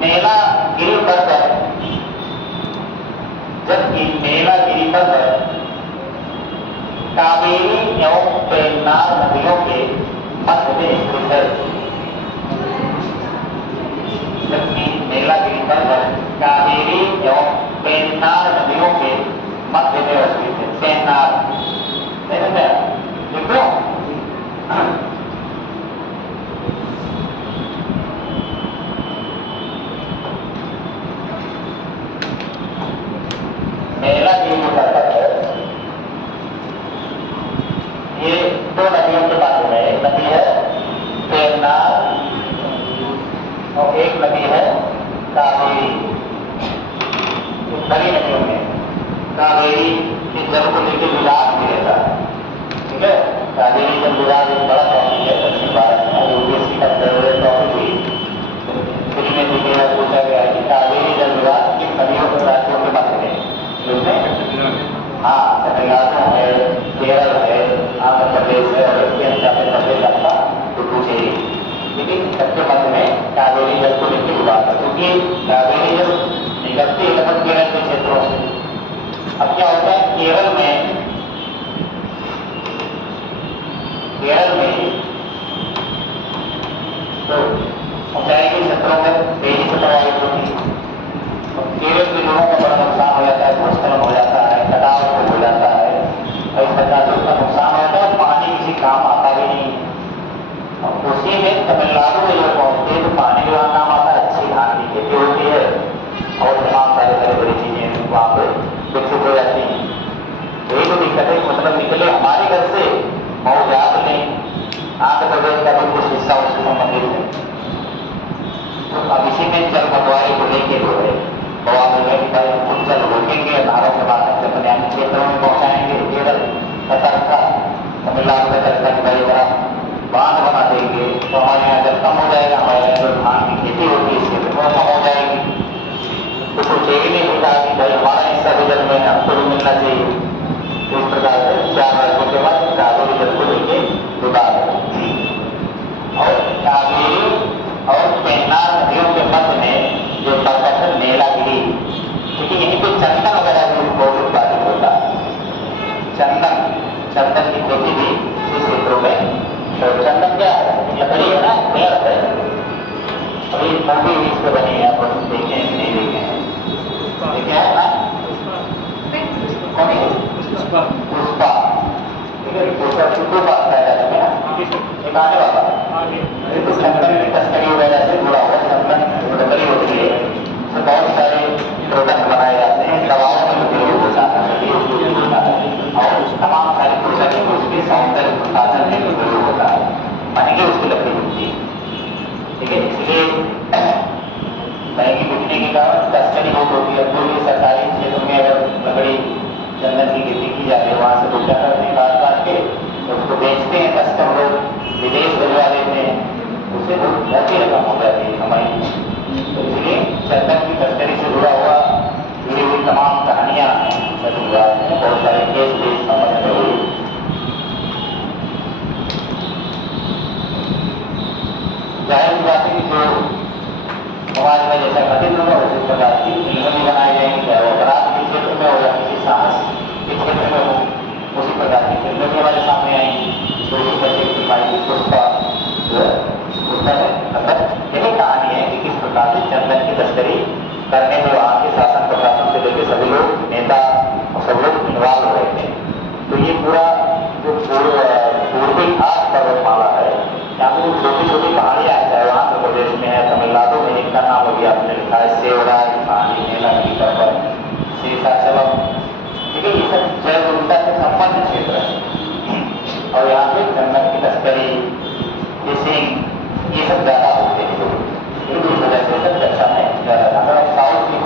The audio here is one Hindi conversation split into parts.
मेलागिरी पर्वत, जबकि मेलागिरी पर्वत कावेरी एवं पेन्नार नदियों के मध्य में स्थित है। जबकि मेलागिरी पर्वत कावेरी एवं पेन्नार नदियों के मध्य में स्थित है। पेन्नार नहीं है, देखो मेलागिरी पर्वत है, ये दो नदियों के मध्य में, एक नदी है पेन्नार और एक नदी है कावेरी। बड़ी नदियों में कावेरी के जल को लेकर विवाद भी रहता है, ठीक है। कावेरी जल विवाद एक बड़ा टॉपिक है दक्षिण भारत में, यूपीएससी का फेवरेट टॉपिक भी दिल्ली में भी पूछा गया है कि कावेरी जल विवाद किन नदियों के राज्यों के मध्य में, जिसमें हाँ तमिलनाडु है, केरल है, आंध्र प्रदेश है और प्रदेश आपका पुडुचेरी, लेकिन सबके मध्य में कावेरी जल को लेकर विवाद है, क्योंकि कावेरी जल निकलती है लगभग केरल के क्षेत्रों से। अब क्या होता है, केरल में तो ऊंचाई के क्षेत्रों में तेजी से प्रभावित होती है, केरल के लोगों का बड़ा नुकसान हो जाता है, भूस्खलन हो जाता है, कटाव हो जाता है, और इस प्रकार से उसका नुकसान होता है, पानी किसी काम आता भी नहीं। और उसी में तमिलनाडु में जब पहुंचते हैं तो पानी जो काम आता है, अच्छी धान की खेती होती है और तमाम सारी बड़ी बड़ी चीजें वहाँ पर विकसित हो जाती हैं। यही तो दिक्कत है, मतलब निकले हमारे घर से मऊ जात में आंध्र प्रदेश का भी कुछ हिस्सा उससे संबंधित है। तो अब इसी में जल बंटवारे को लेकर जो है कुछ जल रोकेंगे, धारों के माध्यम से अपने अन्य क्षेत्रों में पहुंचाएंगे, केरल सतर्कता तमिलनाडु में तक बड़ी तरह बांध बना देंगे, तो हमारे यहाँ जल कम हो जाएगा, हमारे यहाँ जो धान की खेती होगी इससे भी कम हो जाएगी। तो कुछ यही नहीं होता कि भाई हमारा हिस्सा भी जल में हमको भी मिलना चाहिए। तो इस प्रकार से 4 राज्यों के बाद कावेरी जल को लेकर विवाद है। और कावेरी और पेन्नार नदियों के मध्य में जो पर्वत है मेलागिरी, क्योंकि यहीं पे चंदन वगैरह भी बहुत उत्पादित होता है। चंदन की खेती भी इस क्षेत्रों में, तो चंदन क्या है, लकड़ी है ना, पेड़ है। अभी मूवी भी इस पर बनी है, आप देखें कि नहीं देखे हैं, देखे है ना, पुष्पा, ठीक है, पुष्पा शुद्ध बात है एक आने वाला, तो चंदन की तस्करी वगैरह से जुड़ा हुआ चंदन तस्करी होती है, तो बहुत सारे प्रोडक्ट बनाए जाते हैं, दवाओं में उपयोग होता है और तमाम सारी प्रोडक्ट उसके सौंदर्य प्रसाधन में उपयोग होता है, महंगी उसकी लकड़ी होती है, ठीक है। इसलिए महंगी बिकने के कारण तस्करी बहुत होती है। जो भी सरकारी क्षेत्र में अगर लकड़ी चंदन की खेती की जाती है, वहाँ से दूसरा करके काट के उसको बेचते हैं, तस्कर लोग विदेश भिजवा देते हैं, उससे बहुत ही रकम हो जाती है कमाई। तो इसलिए चंदन की तस्करी से जुड़ी हुई तमाम कहानियाँ बहुत सारे केस भी संबंध में हुई। जाहिर सी बात है कि जो समाज में जैसा कथित होगा उसी प्रकार की फिल्में भी बनाई जाएंगी, चाहे वो अपराध के क्षेत्र में हो या किसी साहस के क्षेत्र में हो, उसी प्रकार की फिल्में भी हमारे सामने आएंगी। तो इस प्रकार की फिल्माई पुष्पा मतलब यही कहानी है कि किस प्रकार से चंदन की तस्करी करने में वहाँ के शासन प्रशासन से लेकर सभी लोग, नेता और सब लोग इन्वॉल्व हो रहे थे। तो ये पूरा जो पूर्वी घाट पर्वतमाला है, यहाँ पर छोटी छोटी पहाड़ियाँ हैं, चाहे वहाँ आंध्र प्रदेश में है, तमिलनाडु में, इनका नाम अभी आपने लिखा है सेवराज पहाड़ी, मेलागिरी पर्वत, शेषाचलम, ठीक है, ये सब जैव विविधता से संबंधित क्षेत्र है और यहाँ पे चंदन की तस्करी, फिशिंग, ये सब ज्यादा होते हैं, इस वजह से सब चर्चा में ज्यादा। अगर साउथ की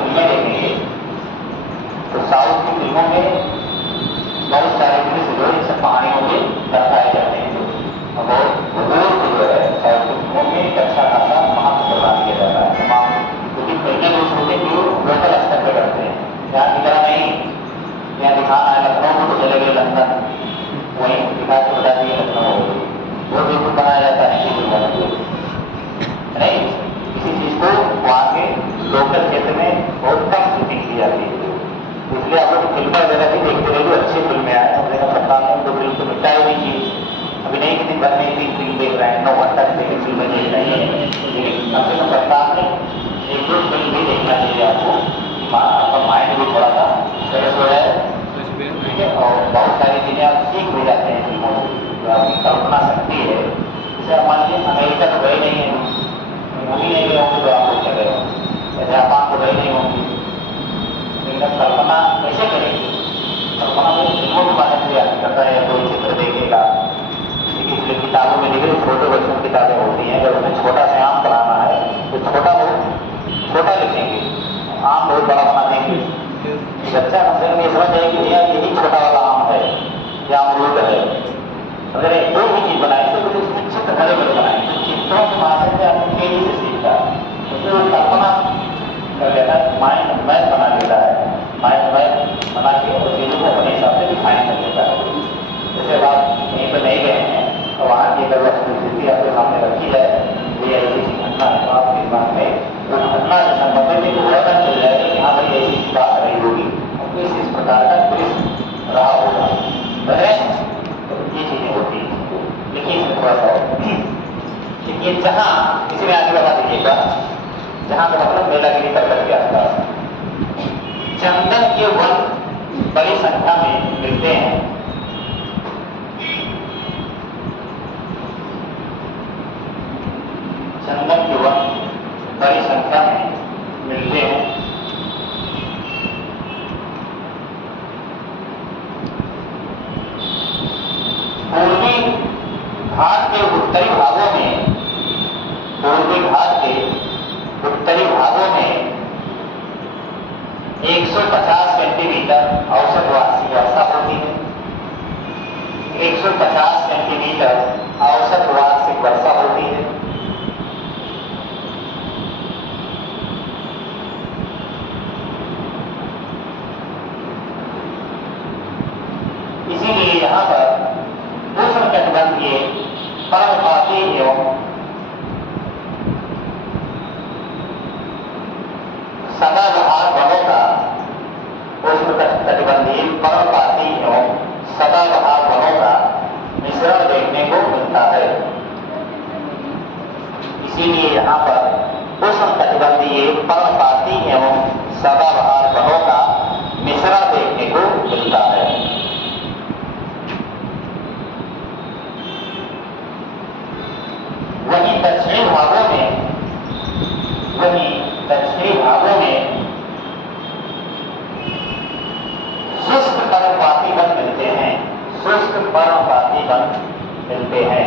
आपकी कल्पना शक्ति है। जैसे आप मान लीजिए अमेरिका तो गए नहीं है, मूवी नहीं गए होंगे तो आप लोग चले होंगे, जापान तो गए नहीं होंगे, लेकिन अब कल्पना कैसे करेंगे? कल्पना को फिल्मों के माध्यम से याद करता है, कोई चित्र देखेगा, इसलिए किताबों में लिखे छोटे बच्चों की किताबें होती हैं, अगर उसमें छोटा से आम पढ़ाना है तो छोटा बहुत छोटा लिखेंगे, आम बहुत बड़ा बना देंगे। बच्चा हमसे ये समझ जाए कि भैया यही छोटा वाला आम है या अमरूद है। अगर एक कोई भी चीज बनाए तो फिर उसमें चित्र बड़े बड़े बनाए, तो चित्रों के माध्यम से आपको तेजी से सीखता है, तो कल्पना कर लेता है, माइंड मैप बना लेता है, माइंड मैप बना के और चीजों को अपने हिसाब से डिफाइन कर लेता है। जैसे आप कहीं पर नहीं गए हैं तो वहाँ की अगर स्थिति आपके सामने रखी जाए, ये ऐसी घटना है, तो आपके दिमाग में उस घटना से संबंधित एक वर्णन चल जाएगा कि हाँ भाई ऐसी बात रही होगी, और इस प्रकार का दृश्य रहा होगा। तो ये चीजें होती हैं। देखिए इसमें थोड़ा सा देखिए, जहाँ किसी में आगे बता दीजिएगा, जहाँ का मतलब मेलागिरी पर्वत के आसपास चंदन के वन बड़ी संख्या में मिलते हैं। चंदन के वन बड़ी संख्या में मिलते हैं। पूर्वी घाट के उत्तरी भागों में, पूर्वी घाट के उत्तरी भागों में 150 सेंटीमीटर औसत वार्षिक वर्षा होती है। 150 सेंटीमीटर औसत वार्षिक वर्षा होती है। इसीलिए यहाँ पर उष्णकटिबंधीय पर्णपाती एवं सदाबहार वनों का, उष्णकटिबंधीय पर्णपाती एवं सदाबहार वनों का मिश्रण देखने को मिलता है। इसीलिए यहाँ पर उष्णकटिबंधीय पर्णपाती एवं सदाबहार वनों का मिश्रण देखने को मिलता है। वहीं दक्षिणी भागों में शुष्क पर्णपाती वन मिलते हैं। शुष्क पर्णपाती वन मिलते हैं।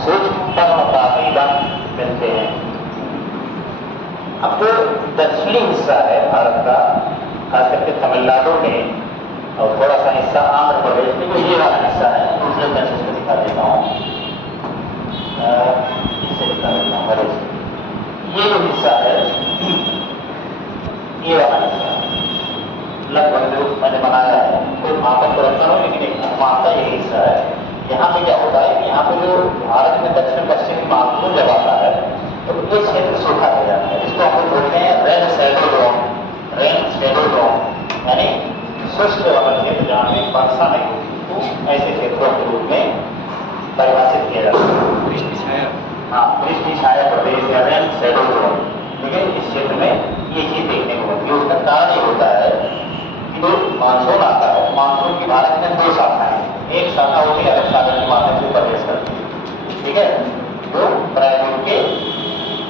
शुष्क पर्णपाती वन मिलते हैं। अब जो दक्षिणी हिस्सा है भारत का, खास करके तमिलनाडु में और थोड़ा सा हिस्सा आंध्र प्रदेश में, जो ये वाला हिस्सा है, दूसरे कंट्रीज को दिखा देता हूँ, इससे दिखा देता हूँ। ये जो हिस्सा है, ये वाला हिस्सा लगभग जो मैंने बनाया है, कोई मापन तो रखता हूँ लेकिन एक मापता यही हिस्सा है। यहाँ पे क्या होता है कि यहाँ पे जो भारत में दक्षिण पश्चिमी मानसून जब आता है तो ये क्षेत्र सूखा हो जाता है। इसको हम लोग बोलते हैं rain shadow zone, rain shadow zone, यानी शुष्क वाला क्षेत्र जहाँ में वर्षा नहीं होती, तो ऐसे क्षेत्रों के रूप में परिभाषित किया जाता है। वृष्टि छाया, हाँ, वृष्टि छाया प्रदेश या रेन शैडो जोन। लेकिन इस क्षेत्र में ये चीज देखने को मिलती है। उसका कारण ये होता है कि जो मानसून आता है, मानसून की भारत में दो शाखाएं हैं। एक शाखा होती है अरब सागर के माध्यम से प्रवेश करती है, ठीक है, जो प्रायद्वीप के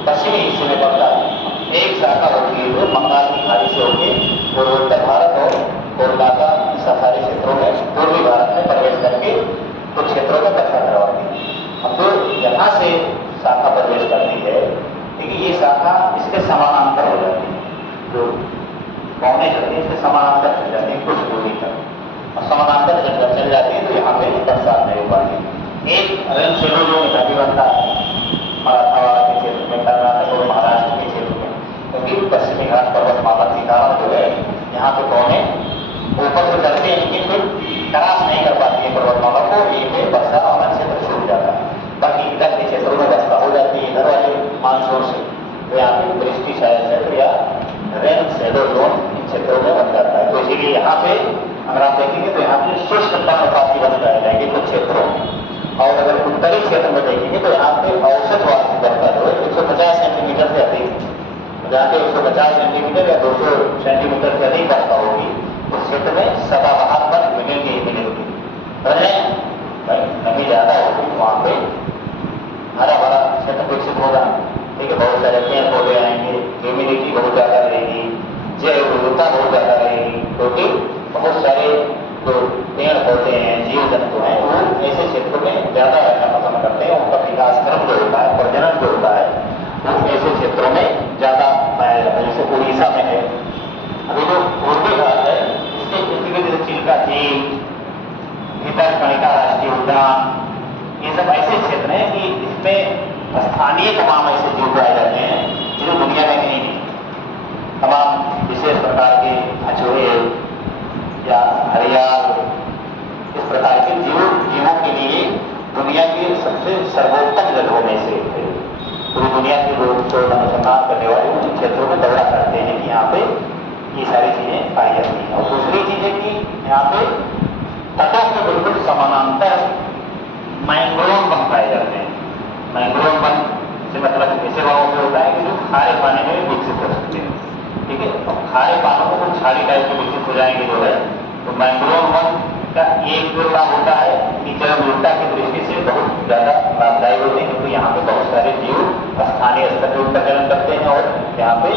पश्चिमी हिस्से में पड़ता है। एक शाखा होती है जो बंगाल की खाड़ी से होकर पूर्वोत्तर भारत और कोलकाता सारे क्षेत्रों में पूर्वी भारत में प्रवेश करके कुछ क्षेत्रों में कब्जा करवाती है। अब जो यहाँ से शाखा प्रवेश करती है, लेकिन ये शाखा इसके समानांतर हो जाती है, जो पौने चलती है इसके समानांतर चल जाती है कुछ दूरी तक, और समानांतर जब चल जाती है तो यहाँ पे बरसात नहीं हो पाती। एक रेन शैडो जोन इधर भी बनता है मराठवाड़ा के क्षेत्र में, कर्नाटक और महाराष्ट्र के क्षेत्र में, क्योंकि पश्चिमी घाट पर्वतमाला के कारण जो है यहाँ पे पौने ऊपर से चलते हैं लेकिन फिर क्रॉस नहीं कर पाती है पर्वतमाला को, ये वर्षा वाला क्षेत्र छूट जाता है। बाकी इधर के क्षेत्रों में वर्षा हो जाती है इधर वाले मानसून से, तो यहाँ पे वृष्टि छाया क्षेत्र या रेन शैडो जोन इन क्षेत्रों में बन जाता है। तो इसीलिए यहाँ पे अगर आप देखेंगे तो यहाँ पे शुष्क पर्णपाती वन पाए जाएंगे कुछ क्षेत्रों में, और अगर उत्तरी क्षेत्र में देखेंगे तो यहाँ पे औसत वार्षिक वर्षा जो है 150 सेंटीमीटर से अधिक, जहाँ पे 150 सेंटीमीटर या 200 सेंटीमीटर से अधिक वर्षा होगी उस क्षेत्र में सदाबहार पर मिलेंगे ही मिलेंगे। भाई नमी ज्यादा होगी वहाँ पे हरा भरा क्षेत्र विकसित होगा, ठीक है, बहुत सारे पेड़ पौधे आएंगे, ह्यूमिडिटी बहुत ज्यादा रहेगी, जैव विविधता बहुत ज्यादा रहेगी, क्योंकि बहुत सारे जो पेड़ पौधे हैं, जीव जंतु हैं, वो ऐसे क्षेत्रों में ज्यादा रहना पसंद करते हैं। उनका विकास क्रम जो होता है, प्रजनन जो होता है, वो ऐसे क्षेत्रों में ज्यादा पाया जाता है। जैसे उड़ीसा में है, अभी जो पूर्वी घाट है इसके इर्द गिर्द चिल्का झील, भितरकनिका राष्ट्रीय उद्यान, ये सब ऐसे क्षेत्र हैं कि इसमें स्थानीय तमाम ऐसे जीव पाए जाते हैं जो दुनिया में कहीं नहीं। तमाम विशेष प्रकार के अछूहे या हरियाल, इस प्रकार के जीवों के लिए दुनिया के सबसे सर्वोत्तम जगहों में से है। पूरी दुनिया के लोग को अनुसंधान करने वाले उन क्षेत्रों में दौरा करते हैं कि यहाँ पे ये सारी चीजें पाई जाती हैं। और दूसरी चीज है कि यहाँ पे तटों के बिल्कुल समानांतर मैंग्रोव वन पाए जाते हैं। मैंग्रोव वन से मतलब ऐसे वनों से होता है कि जो खारे पानी में विकसित हो सकते हैं, ठीक है। और खारे पानों में कुछ छाड़ी टाइप के विकसित हो जाएंगे जो है, तो मैंग्रोव वन का एक जो लाभ होता है कि जैव विविधता की दृष्टि से बहुत ज्यादा लाभदायी होते हैं, क्योंकि यहाँ पे बहुत सारे जीव स्थानीय स्तर पर प्रजनन करते हैं और यहाँ पे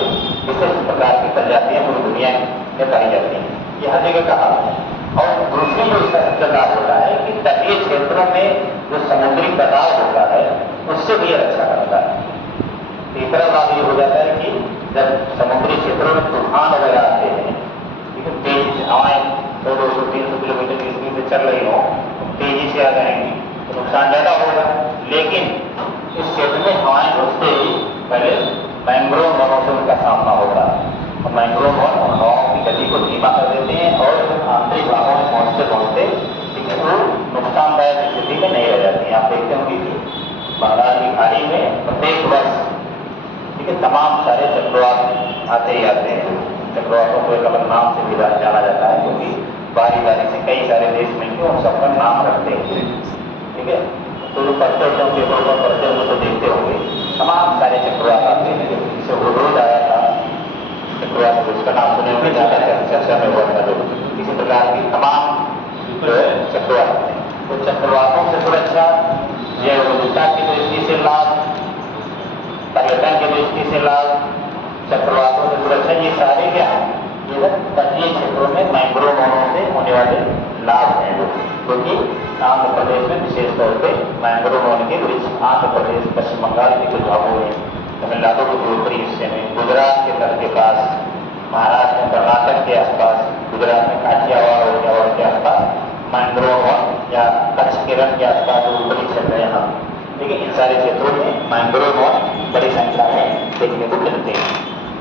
विशेष प्रकार की प्रजातियां पूरी दुनिया में पाई जाती हैं। ये हर जगह का हाल है। और दूसरी जो इसका सबसे लाभ होता है कि तटीय क्षेत्रों में जो समुद्री कटाव होता है उससे भी रक्षा करता है। तीसरा लाभ ये हो जाता है कि जब समुद्री क्षेत्रों में तूफान वगैरह आते हैं, ठीक है, तेज हवाएं 200-300 किलोमीटर की स्पीड से चल रही हो, तेजी से आ जाएंगी तो नुकसान ज्यादा होगा। लेकिन इस क्षेत्र में हवाएं घुसते ही पहले मैंग्रोव वनों से उनका सामना होगा और मैंग्रोव वन हवाओं की गति को धीमा कर देते हैं और आंतरिक भागों में पहुंचते पहुंचते वो नुकसानदायक स्थिति में नहीं रह जाती हैं। आप देखते होंगे कि बंगाल की खाड़ी में प्रत्येक वर्ष, ठीक है, तमाम सारे चक्रवात आते ही आते हैं। चक्रवातों को एक अलग नाम से भी जाना जाता है, क्योंकि बारी बारी से कई सारे देश मिलकर उन सबका नाम रखते हैं, ठीक है। तो जो पढ़ते होते होंगे, पेपरों पर पढ़ते होंगे तो देखते होंगे तमाम सारे चक्रवात आते हैं। जैसे हुदहुद आया था चक्रवात, उसका नाम सुने हुए ज्यादा चर्चा में हुआ था। इसी प्रकार की तमाम जो है चक्रवात हैं, तो चक्रवातों से सुरक्षा, जैव विविधता की दृष्टि से लाभ, पर्यटन की दृष्टि से लाभ, चक्रवातों से सुरक्षा, ये सारे क्या है, ये तटीय क्षेत्रों में मैंग्रोव वनों से होने वाले लाभ हैं। क्योंकि आंध्र प्रदेश में विशेष तौर पे मैंग्रोव वन के वृक्ष आंध्र प्रदेश, पश्चिम बंगाल के कुछ भागों में, तमिलनाडु के उत्तरी हिस्से में, गुजरात के तट के पास, महाराष्ट्र में कर्नाटक के आसपास, गुजरात में काठियावाड़ और गवाड़ के आसपास मैंग्रोव वन या कच्छ के रण के आसपास जो ऊपरी क्षेत्र है यहाँ, देखिए इन सारे क्षेत्रों में मैंग्रोव वन बड़ी संख्या में देखने को मिलते हैं।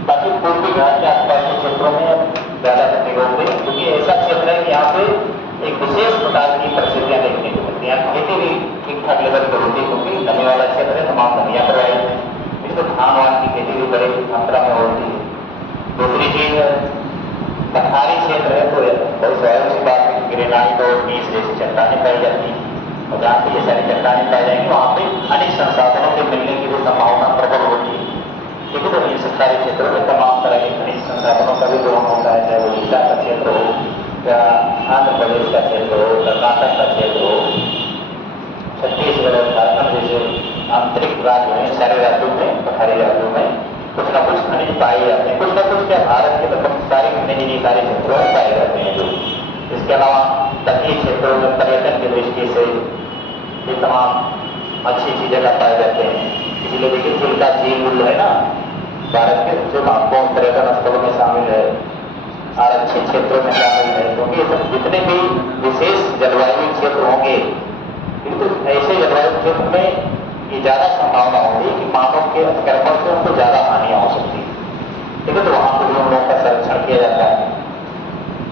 बाकी पूर्वी घाट के आसपास के क्षेत्रों में ज्यादा देखने को मिलते हैं, क्योंकि ऐसा क्षेत्र है कि यहाँ पे एक विशेष प्रकार की परिस्थितियां देखने को मिलती हैं। खेती भी ठीक ठाक लेवल पर होती है, क्योंकि नमी वाला क्षेत्र है, तमाम नमियाँ करवाई हैं, तो धान वान की खेती भी बड़ी मात्रा में होती है। दूसरी चीज पठारी क्षेत्र है, तो बहुत स्वाभाविक सी बात है, ग्रेनाइट और नीस जैसी चट्टानें पाई जाती हैं, और जहाँ पे ये सारी चट्टानें पाई जाएंगी वहाँ पे अनेक संसाधनों के मिलने की भी संभावना प्रबल होती है। ठीक है, तो इन सारे क्षेत्रों में तमाम तरह के खनिज संसाधनों का भी दोहन होता है, चाहे वो उड़ीसा का क्षेत्र हो या आंध्र प्रदेश का क्षेत्र हो, कर्नाटक का क्षेत्र हो, छत्तीसगढ़ और झारखंड जैसे आंतरिक राज्य हैं, सारे राज्यों में, पठारी राज्यों में कुछ ना कुछ खनिज पाए जाते हैं। कुछ ना कुछ क्या भारत के लगभग सारे खनिज इन्हीं सारे क्षेत्रों में पाए जाते हैं। जो इसके अलावा तटीय क्षेत्रों में पर्यटन की दृष्टि से ये तमाम अच्छी अच्छी जगह पाए जाते हैं। इसलिए देखिए चिल्का झील है ना, भारत के सबसे महत्वपूर्ण पर्यटन स्थलों में शामिल है, आरक्षित क्षेत्रों में शामिल है, क्योंकि ये सब जितने भी विशेष जलवायु क्षेत्र होंगे, तो ऐसे जलवायु क्षेत्र में ये ज्यादा संभावना होती है कि मानव के अतिक्रमण से उनको ज्यादा हानियां हो सकती है। ठीक है, तो वहां पर भी उन लोगों का संरक्षण किया जाता है।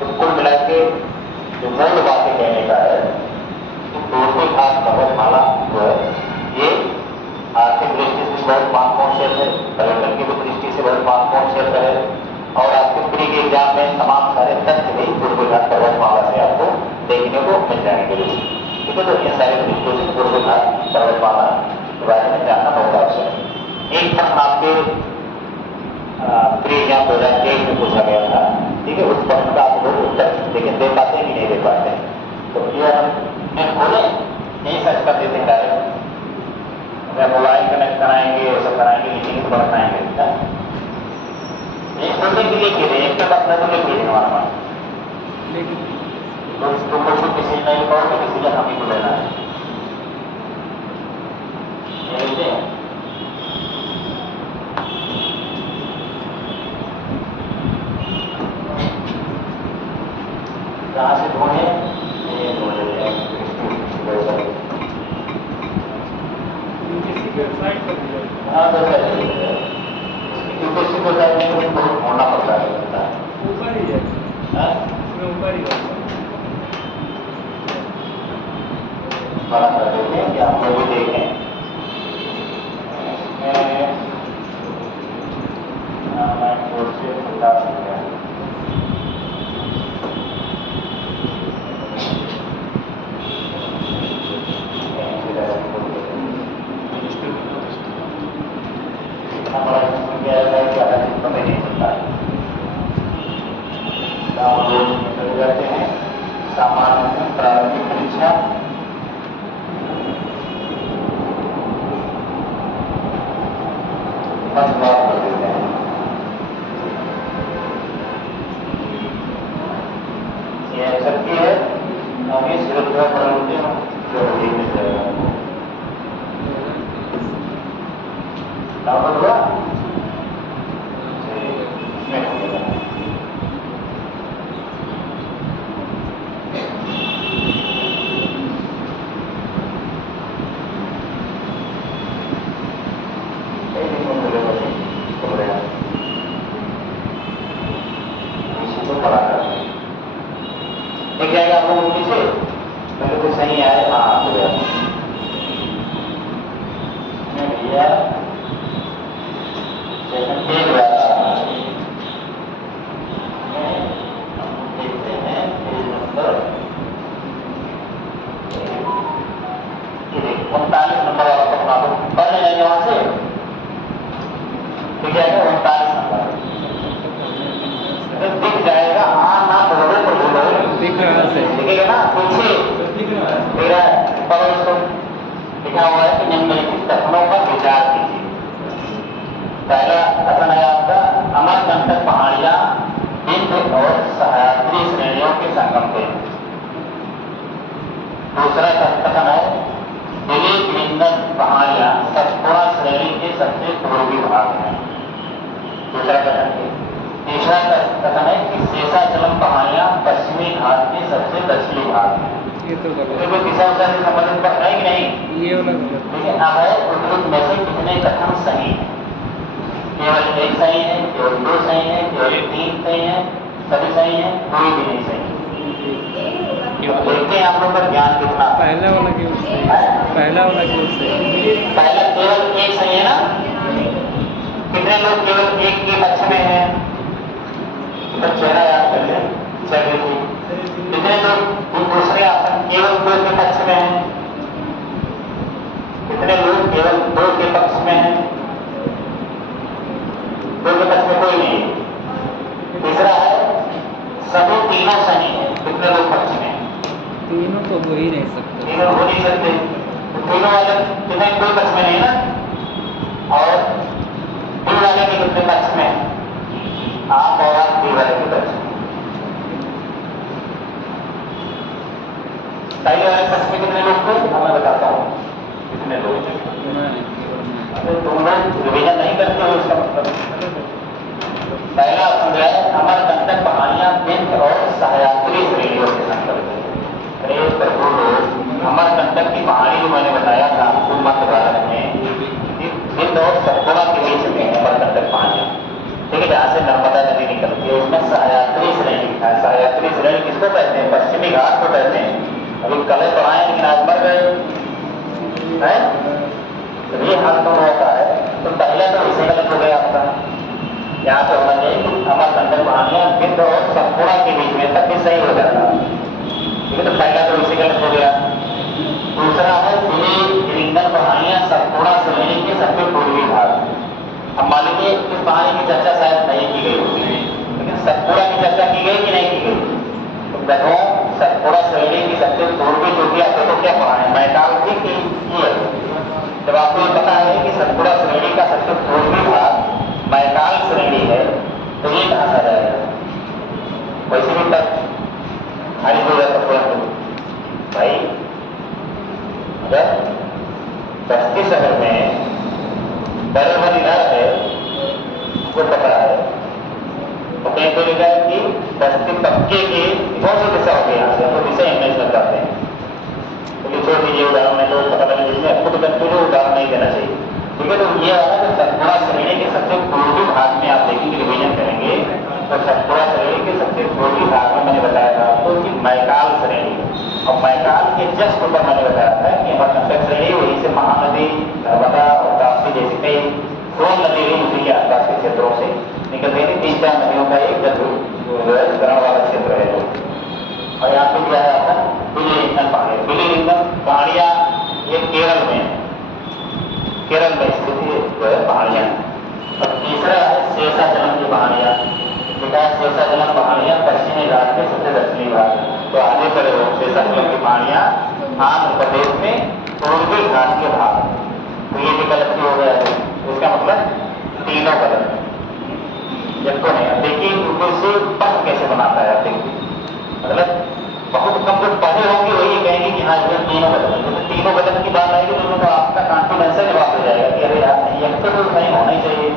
तो कुल मिला के जो मूल बातें कहने का है कि पूर्वी घाट पर्वतमाला जो है ये आर्थिक दृष्टि से बहुत महत्वपूर्ण क्षेत्र है, पर्यटन की दृष्टि से बहुत महत्वपूर्ण क्षेत्र है, और आपके प्री के एग्जाम में तमाम सारे तथ्य भी पूर्वी घाट पर्वतमाला से आपको देखने को मिल जाएंगे। ठीक है, तो ये सारे दृष्टियों से पूर्वी घाट पर्वतमाला के बारे में जानना बहुत आवश्यक है। एक प्रश्न आपके एग्जाम 2023 में पूछा गया था, ठीक है। उस प्रश्न का आप लोग उत्तर लेकिन दे पाते हैं कि नहीं दे पाते। तो ये हम खोले यही सर्च कर देते हैं, अगर मोबाइल कनेक्ट कराएंगे ये सब कराएंगे, मीटिंग तो बनाएंगे, ठीक है। एक खोलने के लिए खेले, एक के पास नहीं खेले हमारा तुमको तो किसी ने नहीं कहो तो किसी ने हम ही को लेना है। कहाँ से ढूंढे, ये ढूंढ लेते हैं वेबसाइट पर। हाँ तो यूपीएससी वेबसाइट में बहुत ढूंढना पड़ता है, ऊपर ही है, ऊपर ही है। बड़ा कर देते हैं कि आप लोग भी देखें। जाते हैं सामान्य प्रारंभिक परीक्षा, कर देते हैं। ये शक्ति है, हम इस सुरक्षा प्रवृत्ति जो होगी में जाएगा। डाउनलोड हुआ इसमें हो गया। देख जाएगा आप लोग पीछे, पहले तो सही आए, हाँ हो गया भैया। सेकंड पेज देखते हैं पेज नंबर 39 नंबर आपको पढ़ लेंगे वहां से, ठीक है। 39 नंबर दिख जाएगा, हाँ ना बोलो तो बोलो, दिख रहा है, दिखेगा ना पीछे दिख रहा है, मेरा पर उसको लिखा हुआ है कि निम्नलिखित कथनों पर विचार कीजिए। पहला कथन है आपका, अमरकंटक पहाड़ियां विंध्य और सह्याद्री श्रेणियों के संगम पे। दूसरा कथन है, दिलीप विंध्य पहाड़ियां सतपुड़ा श्रेणी के सबसे पूर्वी भाग में। दूसरा कथन है। तीसरा कथन है कि शेषाचलम पहाड़ियां पश्चिमी घाट के सबसे दक्षिणी भाग में। ये तो गलत तो दिशा उशा से संबंधित पर है कि नहीं, ये वाला गलत। लेकिन अब है उद्धृत में से कितने कथन सही है। केवल एक सही है, केवल दो सही है, केवल तीन सही है, सभी सही है, कोई भी नहीं सही। देखते हैं आप लोग का ज्ञान कितना। पहला वाला क्यों सही है? पहला वाला क्यों सही है? पहला केवल एक सही है ना, कितने लोग केवल एक के पक्ष में है, तो चेहरा याद कर लें। चलिए कितने लोग दूसरे आसन केवल दो के पक्ष में है, कितने लोग केवल दो के पक्ष में है, दो के पक्ष में कोई नहीं है। तीसरा है सभी तीनों सही है, कितने लोग पक्ष में, तीनों तो हो ही नहीं सकते, तीनों हो नहीं सकते, तो तीनों वाले कितने कोई पक्ष में नहीं ना। और बी वाले के कितने पक्ष में, आप और आप बी वाले के पक्ष में। पहले वाले पक्ष में कितने लोग थे, मैं बताता हूँ कितने लोग थे। अरे तुम लोग रिवीजन नहीं करते हो, इसका मतलब पहला ऑप्शन है अमरकंटक पहाड़ियां विंध्य और सह्याद्री श्रेणियों के संदर्भ में। अरे प्रभु लोग, अमरकंटक की पहाड़ी जो मैंने बताया था आपको मध्य भारत में विंध्य और सतपुड़ा के बीच में अमरकंटक पहाड़ियां, ठीक है, जहाँ से नर्मदा नदी निकलती है, उसमें सह्याद्री श्रेणी है। सह्याद्री श्रेणी किसको कहते हैं, पश्चिमी घाट को कहते हैं। अभी कल पढ़ाए लेकिन आज मर गए हैं, तो ये हाल तो होता है। तो पहला तो इसे गलत हो गया आपका, यहाँ पे होना चाहिए अमरकंटक पहाड़ियां विंध्य और सतपुड़ा के बीच में, तब भी सही हो जाता है, ठीक है। तो पहला तो इसे गलत हो गया। दूसरा है दिलीप विंध्य पहाड़ियां सतपुड़ा श्रेणी के सबसे पूर्वी भाग। अब मान लीजिए इस कहानी की चर्चा शायद नहीं की गई होगी, लेकिन सतपुड़ा की चर्चा की गई कि नहीं की गई? तो देखो सतपुड़ा श्रेणी की सबसे पूर्वी चोटी आपको तो क्या पढ़ा है, मैकाल थी कि ये? जब आपको ये पता है कि सतपुड़ा श्रेणी का सबसे पूर्वी भाग मैकाल श्रेणी है, तो ये कहाँ से जाएगा? वैसे भी तक खारिज हो जाता तुरंत भाई। अगर बस्ती शहर में बड़े बड़ी नहर है, वो पता है, तो कहीं बोलेगा कि बस्ती पक्के की कौन सी दिशा होगी? यहाँ से तो दिशा इमेज लग जाते हैं, तो ये छोड़ दीजिए उदाहरण में, तो पता लगे जिसमें खुद कंटिन्यू उदाहरण नहीं देना चाहिए, ठीक है। तो ये वाला जो सतपुड़ा श्रेणी के सबसे पूर्वी भाग में आप देखेंगे, रिविजन करेंगे, तो सतपुड़ा श्रेणी के सबसे पूर्वी भाग में मैंने बताया था आपको कि मैकाल श्रेणी, और मैकाल के जस्ट ऊपर मैंने बताया था कि अमरकंटक श्रेणी, वहीं से महानदी, नर्मदा और ताप्ती जैसी कई सोन नदी भी उसी के आसपास के क्षेत्रों से निकल रही थी। 3-4 नदियों का एक जलग्रहण वाला क्षेत्र है। और यहाँ पे क्या है आपका बिलीरिंगन पहाड़ी। बिलीरिंगन पहाड़ियाँ ये केरल में स्थित जो है पहाड़ियाँ। और तीसरा है शेषाचलम की पहाड़ियाँ। शेषाचलम पहाड़ियाँ पश्चिमी घाट के सबसे दक्षिणी भाग, तो आगे चले हो शेषाचलम की पहाड़ियाँ आंध्र प्रदेश में पूर्वी घाट के भाग। तो ये भी गलत हो गया है, इसका मतलब तीनों गलत, जिनको नहीं। अब देखिए गूगल से पथ कैसे बनाता है, आप देखिए, मतलब बहुत कम लोग पढ़े होंगे वही कहेंगे कि हाँ ये तीनों गलत है। तो तीनों गलत की बात आएगी तो आपका कॉन्फिडेंस जवाब हो जाएगा कि अरे यार नहीं, एक तो नहीं होना ही चाहिए।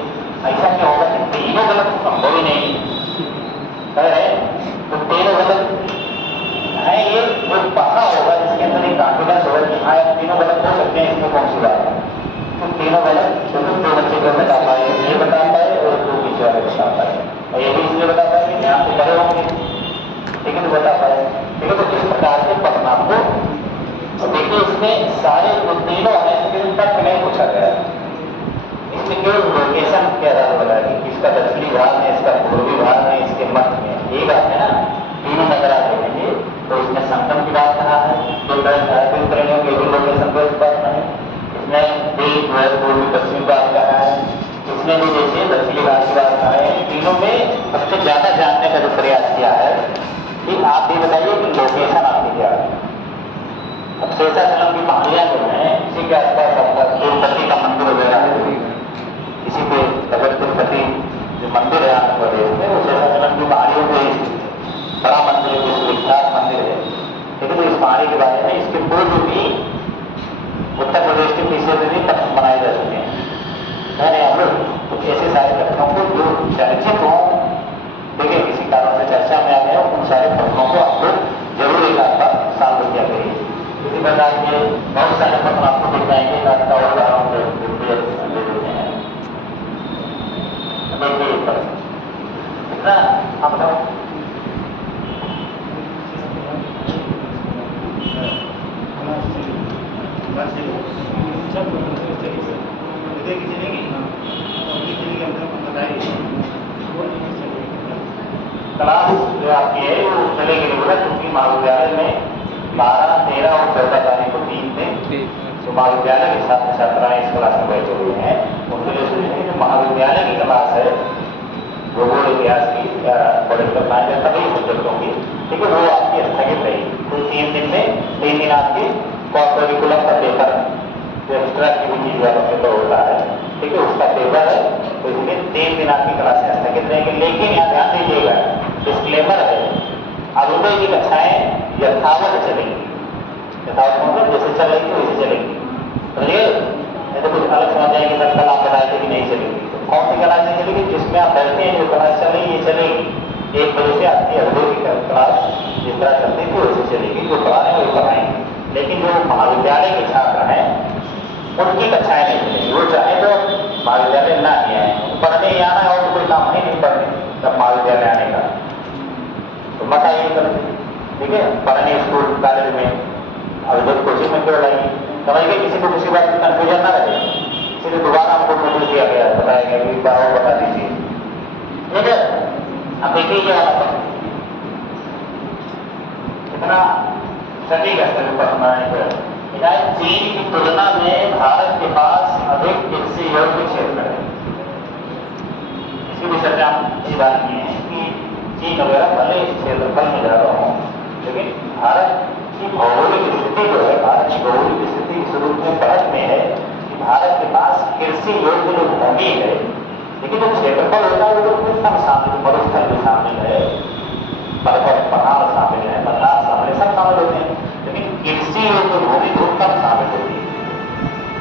ऐसा क्या होगा कि तीनों गलत तो संभव ही नहीं है, तो तीनों गलत है। ये जो पढ़ा होगा जिसके अंदर एक कॉन्फिडेंस होगा कि हाँ तीनों गलत हो सकते हैं, इसमें कौन सी बात है। तो तीनों गलत दोनों दो बच्चे को बता पाए, ये बता पाए और दो पीछे वाले बता पाए, और ये भी इसलिए बता पाए कि ध्यान से पढ़े होंगे, ठीक है, तो बता पाए, ठीक है। तो इस प्रकार से पढ़ना आपको। तो देखिए इसमें सारे जो तीनों हैं इसके तक नहीं पूछा गया, इसमें केवल लोकेशन के आधार पर बताया कि इसका दक्षिणी भाग है, इसका पूर्वी भाग है, इसके मध्य में, ये बात है ना। तीनों नजर आ देखेंगे तो इसमें संगम की बात कहा है, तो श्रेणियों के भी लोकेशन पर इस बात है। इसमें भी जो है पूर्वी पश्चिमी बात कहा है, इसमें भी जैसे दक्षिणी भाग की बात कहा है। तीनों में सबसे ज्यादा जानने का जो प्रयास किया है कि आप ये बताइए कि लोकेशन आपकी क्या है। अब शेषाचलम की पहाड़ियाँ जो हैं इसी के आसपास आपका तिरुपति का मंदिर वगैरह है, इसी पे अगर तिरुपति जो मंदिर है आंध्र प्रदेश में, वो शेषाचलम की पहाड़ियों पे बड़ा मंदिर है, विख्यात मंदिर है, ठीक है। तो इस पहाड़ी के बारे में इसके पूर्व भी उत्तर प्रदेश के पीछे से भी तख्त बनाए जा चुके हैं, हम लोग तो ऐसे सारे तख्तों को जो चर्चित हों, देखिए किसी कारण से चर्चा में आ गया, उन सारे तख्तों को आपको जरूर एक आध बार शामिल किया करिए। इसी प्रकार के बहुत सारे तत्व आपको दिख जाएंगे, रास्ता और उदाहरण ले देते हैं। देखिए इतना आप बताओ, क्लास जो आपकी है वो चलेगी बोला, क्योंकि महाविद्यालय में 12, 13 और 14 तारीख को 3 दिन जो महाविद्यालय के छात्र छात्राएं इस क्लास में बैठे हुए हैं, उनके लिए सोचेंगे जो महाविद्यालय की क्लास है भूगोल इतिहास की पॉलिटिकल साइंस सभी सब्जेक्टों की, ठीक है, वो आपकी स्थगित रहेगी। तो 3 दिन में 3 दिन आपकी करिकुलम का पेपर जो एक्स्ट्रा एक्टिविटीज वाला पेपर होता है, ठीक है, उसका पेपर है, तो इसलिए 3 दिन आपकी क्लासें स्थगित रहेंगी। लेकिन यहाँ ध्यान दीजिएगा, डिस्क्लेमर है, अरुणोदय की कक्षाएं यथावत चलेंगी। यथावत मतलब जैसे चल रही थी वैसे चलेंगी, समझिए, नहीं तो कुछ अलग समझ जाएंगे, सर कल आप बताए थे कि नहीं चलेगी। तो कौन सी क्लास नहीं चलेगी? जिसमें आप बैठते हैं जो क्लास चल रही है ये चलेगी। 1 बजे से आपकी अरुणोदय की क्लास जिस तरह चलती थी वैसे चलेगी, जो पढ़ा रहे वही पढ़ाएंगे। लेकिन जो महाविद्यालय के छात्र हैं उनकी कक्षाएं नहीं चलेंगी। वो चाहे तो महाविद्यालय ना ही आए, पढ़ने ही आना है और कोई काम है नहीं पढ़ने तब महाविद्यालय आने का, तो मत आइए करते, ठीक है, पढ़ने स्कूल कॉलेज में। अब जब कोचिंग में क्यों लाएंगे, समझ गए, किसी को किसी बात की कन्फ्यूजन ना रहे, इसलिए दोबारा हमको नोटिस दिया गया, बताया गया कि एक बार और बता दीजिए, ठीक है। अब देखिए क्या कितना सटीक स्तर पर हमारे चीन की तुलना में भारत के पास अधिक कृषि योग्य क्षेत्र है। चर्चा ये बात नहीं है कि चीन वगैरह भले क्षेत्रफल में ज़्यादा हो, लेकिन भारत की भौगोलिक स्थिति जो है, भारत की भौगोलिक स्थिति इस रूप में बढ़त में है कि भारत के पास कृषि योग्य जो भूमि है, लेकिन जो क्षेत्रफल होता है वो तो सब शामिल, मरुस्थल भी शामिल है, पर्वत पहाड़ शामिल है, पठार शामिल है, सब शामिल होते हैं, लेकिन कृषि योग्य भूमि बहुत कम शामिल होती है।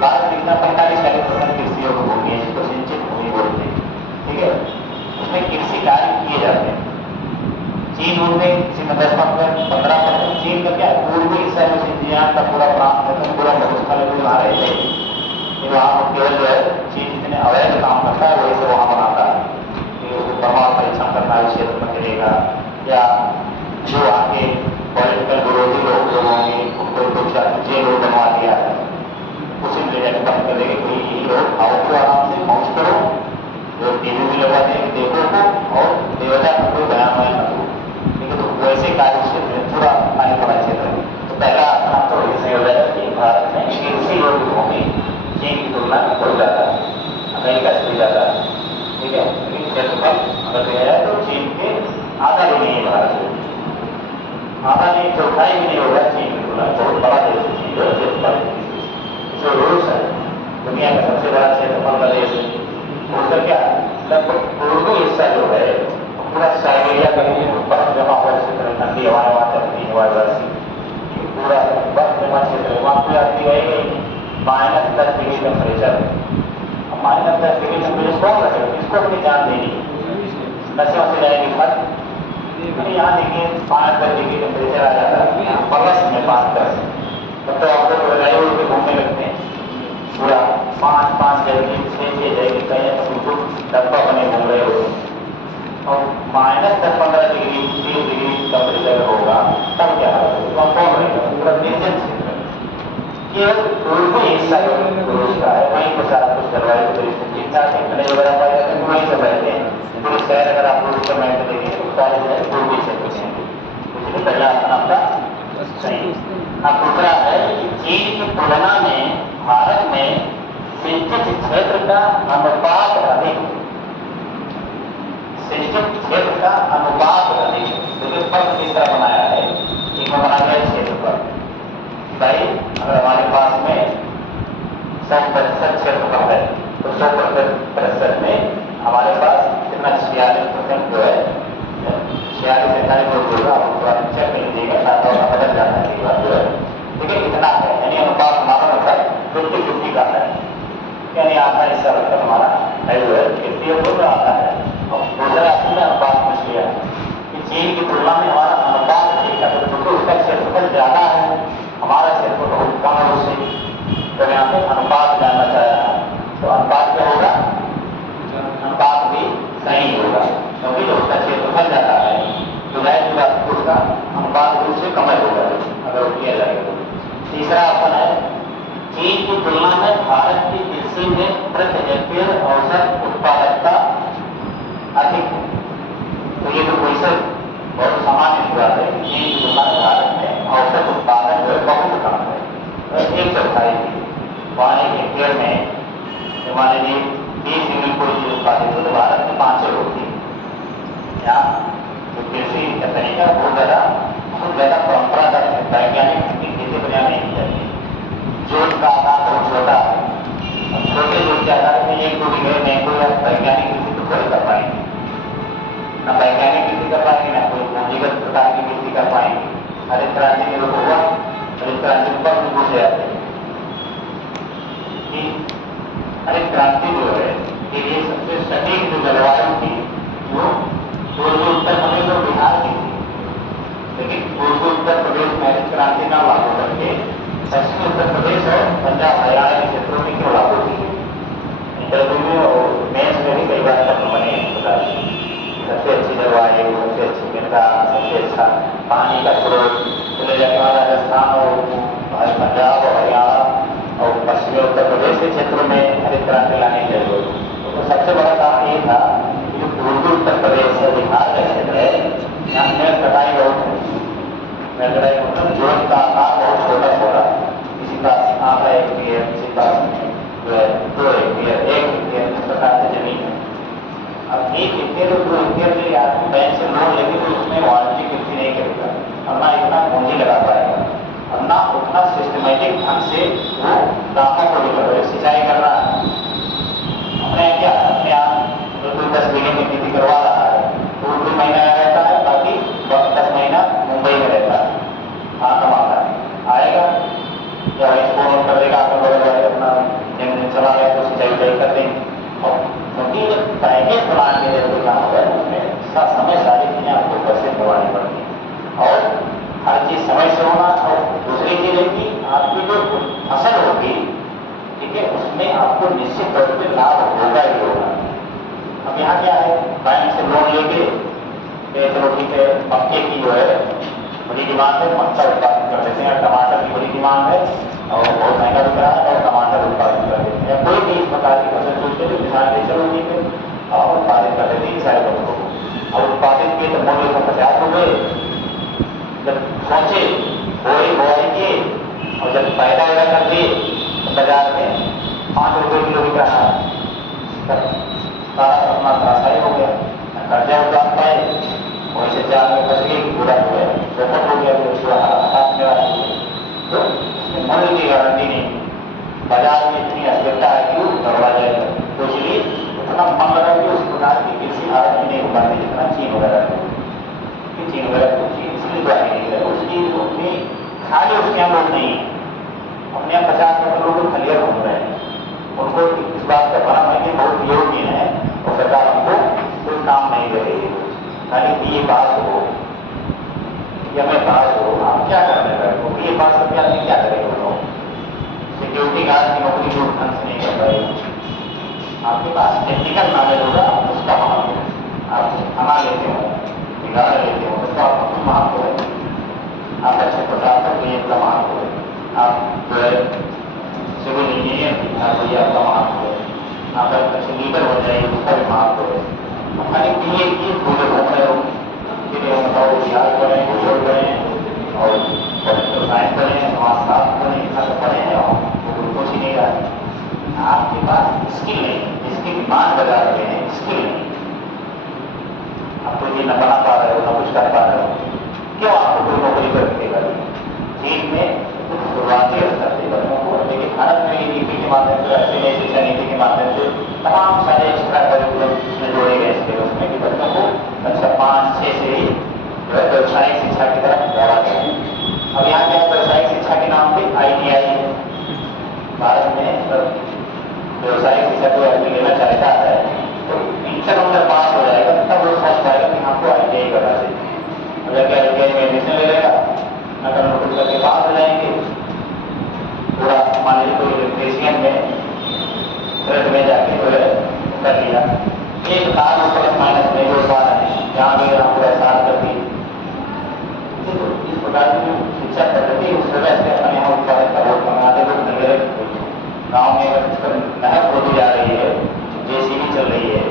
भारत में इतना 45-40% कृषि योग्य भूमि है, जिसको सिंचित भूमि बोलते हैं, ठीक है, उसमें कृषि कार्य किए जाते हैं। चीन उनमें 10-15%, चीन का क्या है, पूर्वी हिस्सा में सिंचियान का पूरा प्रांत है, पूरा मरुस्थल है, वहाँ रहते हैं, वहाँ केवल जो है चीन जितने अवैध काम करता है वही से वहाँ बनाता है, परमाणु परीक्षण करना है क्षेत्र में करेगा, या जो आके पॉलिटिकल विरोधी लोग होंगे उनको कुछ जेल बनवा दिया है, उसी में ले जाकर बंद कर देंगे, कोई यही लोग आओ तो आराम से पहुँच करो, जो टीवी भी लगा देंगे देखो को, और बेवजह में कोई बयान वयान न दो, ठीक है, तो वैसे कार्य क्षेत्र है पूरा पानी का क्षेत्र है। तो पहला अपना तो इससे हो जाता है कि भारत में कृषि योग्य भूमि चीन की तुलना में बहुत ज़्यादा है, अमेरिका से भी ज़्यादा है, ठीक है, लेकिन क्षेत्रफल अगर देखा जाए तो चीन के आधा भी नहीं है, भारत से आधा नहीं, चौथाई भी नहीं होगा चीन की तुलना में, बहुत बड़ा देश है चीन, क्षेत्रफल जो रूस है दुनिया का सबसे बड़ा क्षेत्रफल का देश है, उसका क्या लगभग पूर्वी हिस्सा जो है पूरा साइबेरिया का बर्फ जमा हुआ क्षेत्र है, ठंडी हवाएं वहाँ चलती है, वायुवासी पूरा बर्फ जमा क्षेत्र है, वहाँ कोई आदमी रहेगा ही नहीं, -10 डिग्री टेम्परेचर है। अब -10 डिग्री टेम्परेचर कौन रहेगा, इसको अपनी जान देनी, नशे वशे जाएगी फट, यहाँ देखिए 5-10 डिग्री टेम्परेचर आ जाता है, प्लस में 5-10, तब तो आप लोग लगाए हुए पे घूमने लगते हैं, पूरा 5-5 जाएगी, 6-6 जाएगी, कहीं तो डब्बा बने घूम रहे हो, और -10-15 डिग्री 20 डिग्री टेम्परेचर होगा, तब क्या होगा, कौन रहेगा, पूरा निर्जन क्षेत्र, केवल पूर्वी हिस्सा जो रूस का है वहीं पर सारा कुछ जलवायु परिस्थिति वगैरह पाए जाते हैं, वहीं सब रहते हैं, पूरे शहर अगर आप रूस का मैप देखेंगे तो सारे जो है पूर्वी क्षेत्र में हैं, इसलिए पहला आपका सही। अब दूसरा है कि चीन की तुलना में भारत में सिंचित क्षेत्र का अनुपात अधिक, सिंचित क्षेत्र का अनुपात अधिक, देखिए पद किस तरह बनाया है, एक में बना गया क्षेत्र पर, भाई अगर हमारे पास में 100% क्षेत्रफल है तो 100% में हमारे पास कितना 46% जो है, 46-48 लोग होगा, आप थोड़ा चेक कर लीजिएगा, साथ और बदल जाता है एक बार जो है, ठीक है, इतना है, यानी अनुपात हमारा मतलब 50-50 का है, यानी आधा हिस्सा मतलब हमारा है जो है 50 में आता है, और दूसरा अपने अनुपात मछलियाँ कि चीन की तुलना में हमारा अनुपात ठीक है, क्योंकि उसका क्षेत्रफल ज़्यादा है, हमारा क्षेत्र बहुत कम है उससे, तो यहाँ पे अनुपात जानना चाह रहा है, तो अनुपात क्या होगा, अनुपात भी सही होगा, क्योंकि जो उसका क्षेत्रफल ज़्यादा है तो जाहिर बात उसका अनुपात उससे कम होगा अगर किया जाएगा। तीसरा ऑप्शन है चीन की तुलना में भारत की कृषि में प्रति हेक्टेयर औसत उत्पादकता अधिक है, तो ये तो वैसे बहुत सामान्य बात है, चीन की तुलना में भारत में औसत उत्पादन जो है बहुत कम है, तो 1/4 वहाँ 1 हेक्टेयर में मान लीजिए 20 यूनिट कोई चीज उत्पादित हो तो भारत में 5 होती है। यहाँ जो कृषि का तरीका बहुत ज़्यादा परंपरागत है, वैज्ञानिक खेती बढ़िया नहीं की जाती, जोत का आकार बहुत छोटा है, छोटे जोत के आकार में 1-2 बीघे में कोई वैज्ञानिक कृषि तो थोड़ी कर पाएंगे, ना वैज्ञानिक खेती कर पाएंगे, ना कोई पूंजीगत प्रकार की खेती कर पाएंगे। हरित क्रांति में लोग हुआ, हरित क्रांति पर भी पूछे जाते हैं कि हरित क्रांति जो है के लिए सबसे सटीक जो जलवायु थी वो पूर्वी उत्तर प्रदेश और बिहार की थी, लेकिन पूर्वी उत्तर प्रदेश में हरित क्रांति न लागू करके पश्चिमी उत्तर प्रदेश और पंजाब हरियाणा के क्षेत्रों में क्यों लागू की। इंटरव्यू में और मेंस में भी कई बार प्रश्न बने हैं, बता सबसे अच्छी जलवायु, सबसे अच्छी मृदा, सबसे अच्छा पानी का स्रोत, चले जाने वाला राजस्थान और पंजाब और हरियाणा और पश्चिमी उत्तर प्रदेश के क्षेत्रों में हरित क्रांति लाने की जरूरत। तो सबसे बड़ा काम ये था कि जो पूर्वी उत्तर प्रदेश और बिहार का क्षेत्र है यहाँ मेड़ कटाई बहुत है, मेड़ कटाई मतलब जोत का आकार बहुत छोटा, किसी पास आधा हेक्टेयर, किसी पास जो है 2 हेक्टेयर, 1 हेक्टेयर, इस प्रकार से जमीन है। अब 1 हेक्टेयर से लोन लेके तो उसमें वारंटी कितनी नहीं करेगा, और ना इतना पूंजी लगा पाएगा, और ना उतना सिस्टमेटिक ढंग से वो दामों को लेकर सिंचाई कर रहा है। अपने क्या अपने आप तो 10 बीघे में खेती करवा रहा है तो 2 महीना रहता है, बाकी 10 महीना मुंबई में रहता है, वहाँ कमाता है। आएगा या वही फोन कर देगा, आपको बगल वाले अपना जमीन चला गया तो सिंचाई उचाई कर देंगे। और क्योंकि जब पैकेज प्लान के लिए कोई काम होगा उसमें समय सारी चीज़ें आपको पैसे करवानी पड़ती हैं, और हर चीज़ समय से होना। और दूसरी चीज़ है कि आपकी जो फसल होगी, ठीक है, उसमें आपको निश्चित तौर पर लाभ होगा ही होगा। अब यहाँ क्या है, बैंक से लोन लेके चलो ठीक है, मक्के की जो है बड़ी डिमांड है, मक्का उत्पादन कर देते हैं, टमाटर की बड़ी डिमांड है और बहुत महंगा बिक रहा है, और टमाटर उत्पादन कर देते हैं, कोई भी इस प्रकार की फसल सोचते तो किसान के चलो ठीक है और उत्पादित कर देते हैं सारे लोगों को। और उत्पादित किए तो मूल्य को 50 रुपये, जब सोचे बोई बोआई किए और जब पैदा वैदा कर दिए तो बाजार में 5 रुपये किलो बिक रहा है। सारा अपना त्रासाई हो गया, कर्जा उतार पाए, वैसे जाल में फंस गई, पूरा हो गया, चौपट हो गया, पूरा हाथ में आ गया। तो मूल्य की गारंटी नहीं, बाजार में इतनी अस्थिरता है कि वो गड़बड़ा जाएगा। तो इसलिए उतना मन लगा कि उस प्रकार की कृषि भारत में नहीं हो पाती जितना चीन वगैरह को, चीन वगैरह को चीन इसलिए तो आगे नहीं है, उसकी अपनी खाली उसके यहाँ लोग नहीं है, अपने यहाँ 50 लोग खलिया घूम रहे हैं, उनको इस बात का भ्रम है कि बहुत योग्य है और सरकार हमको कोई काम नहीं दे रही है, खाली बीए पास हो या मैं पास हो, आप क्या करने लगे हो, बीए पास करके आदमी क्या करेगा, लोग सिक्योरिटी गार्ड की नौकरी जो ढंग से नहीं कर पाएगा। आपके पास टेक्निकल नॉलेज होगा, आप उसका महत्व है, आप थमा लेते हो, बिगाड़ लेते हो, तो आपका कुछ महत्व है, आप अच्छे प्रकार का बीए का महत्व है, आप जो है सिविल इंजीनियर आप ये आपका महत्व है, आप अच्छे लीडर हो जाएंगे उसका भी महत्व है। हमारे बीए की पूरे घूम रहे हो, फिर बताओ बिहार पढ़े, भूगोल पढ़े और पॉलिटिकल साइंस पढ़े, समाजशास्त्र पढ़े, इतना सब पढ़े हैं और कुछ ही नहीं रहा। आपके पास स्किल नहीं, जिसकी डिमांड लगा रहे हैं स्किल नहीं, आप कोई ये न बना पा रहे हो, न कुछ कर पा रहे हो, क्यों आपको कोई नौकरी कर देगा। चीन में कुछ शुरुआती स्तर से बच्चों को, लेकिन भारत में ये नीति के माध्यम से, ऐसे नई शिक्षा नीति के माध्यम से तमाम सारे एक्स्ट्रा करिकुलम में जोड़े गए थे, उसमें कि बच्चों को कक्षा 5-6 से ही जो है व्यवसायिक शिक्षा की तरफ दौड़ा गया है। अब यहाँ क्या व्यवसायिक शिक्षा के नाम पे ITI है, भारत में व्यवसायिक शिक्षा को आदमी लेना चाहता है तो इंटर अंदर पास हो जाएगा, तब वो सोच पाएगा कि हमको ITI करना चाहिए। अगर क्या ITI में एडमिशन ले लेगा, अगर नौकरी करके पास हो जाएंगे, पूरा मान लीजिए कोई इलेक्ट्रीशियन में ट्रेड में जाके जो है कर लिया, एक साल प्लस माइनस नहीं हो पा रहे हैं, जहाँ भी हम पूरा साल कर दी। इस प्रकार की शिक्षा पद्धति उस वजह से अपने यहाँ उत्पादन का बहुत मंगाते लोग नगर गाँव में अगर नहर खोदी जा रही है, JCB चल रही है,